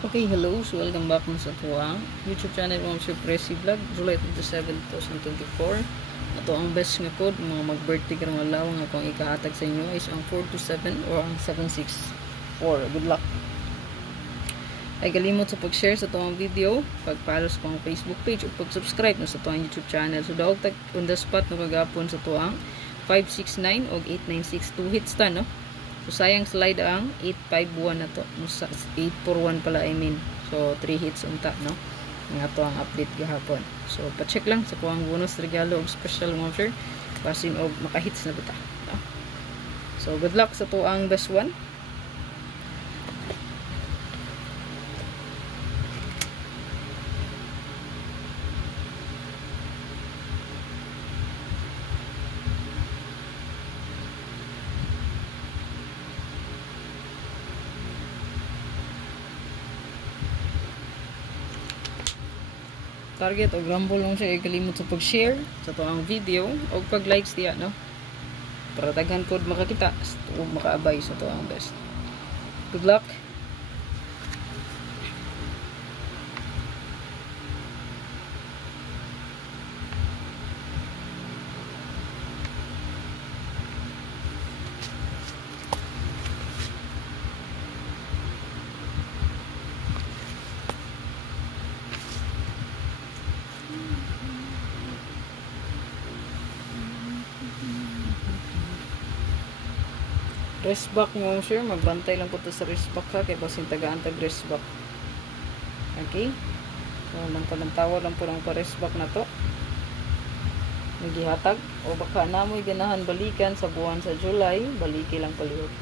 Okay, hello. So, welcome back na sa tuwang YouTube channel mo, Sir Pressy Vlog, July 27, 2024. Ito ang best nga code, mga mag-birthday ka ng alaw nga kung ikahatag sa inyo is ang 427 or ang 764. Good luck! Ay kalimot sa pag-share sa tuwang video, pag-follow sa tuwang Facebook page, o pag-subscribe na sa tuwang YouTube channel. So, daog tag on the spot na kagapon sa tuwang 569 o 896 2 hits ta, no? So, sayang slide ang 851 na to. 841 pala, I mean. So, 3 hits unta, no? Nga to ang update gahapon. So, pa-check lang sa kuwang bonus regalo o special voucher. Basin o maka-hits na bita. No? So, good luck sa to ang best one. Target o grumble lang siya, kalimot sa pag-share sa to ang video o pag-likes diya, no? Para daghan pod makakita o makaabay sa to ang best. Good luck! Rest back mo, sir. Magbantay lang po ito sa rest back, ha. Kaya basin tagaan tag rest back. Okay? So, tawa lang po ng pa-rest back na to. Nagihatag. O baka namoy ganahan balikan sa buwan sa July. Baliki lang palihog.